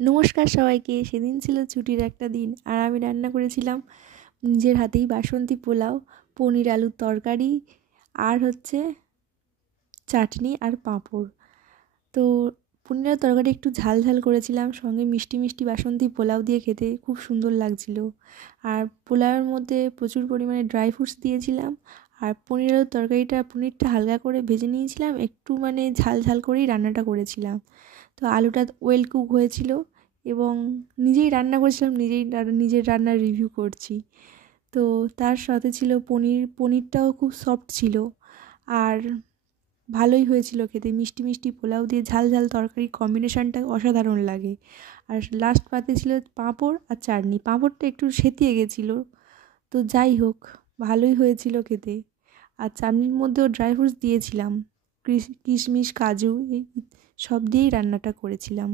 নমস্কার সবাইকে। সেদিন ছিল ছুটির একটা দিন আর আমি রান্না করেছিলাম নিজের হাতেই বাসন্তী পোলাও, পনির আলুর তরকারি আর চাটনি আর পাঁপড়। তো পনির আলুর তরকারি একটু ঝাল ঝাল করেছিলাম, সঙ্গে মিষ্টি মিষ্টি বাসন্তী পোলাও দিয়ে খেতে খুব সুন্দর লাগছিল। আর পোলাওয়ের মধ্যে প্রচুর পরিমাণে ড্রাই ফ্রুটস দিয়েছিলাম। আর পনির আলুর পনিরটা হালকা করে ভেজে নিয়েছিলাম, একটু ঝাল ঝাল করেই রান্নাটা করেছিলাম। তো আলুটা ওয়েল কুক হয়েছিল এবং নিজেই রান্না করেছিলাম, নিজের রান্নার রিভিউ করছি। তো তার সাথে ছিল পনিরটাও খুব সফট ছিল আর ভালোই হয়েছিল খেতে। মিষ্টি মিষ্টি পোলাও দিয়ে ঝাল ঝাল তরকারি কম্বিনেশনটা অসাধারণ লাগে। আর লাস্ট পাতে ছিল পাঁপড় আর চাটনি। পাঁপড়টা একটু সেঁতিয়ে গেছিলো, তো যাই হোক ভালোই হয়েছিল খেতে। আর চাটনির মধ্যেও ড্রাই ফ্রুটস দিয়েছিলাম, কিশমিশ কাজু এই সব দিয়েই রান্নাটা করেছিলাম।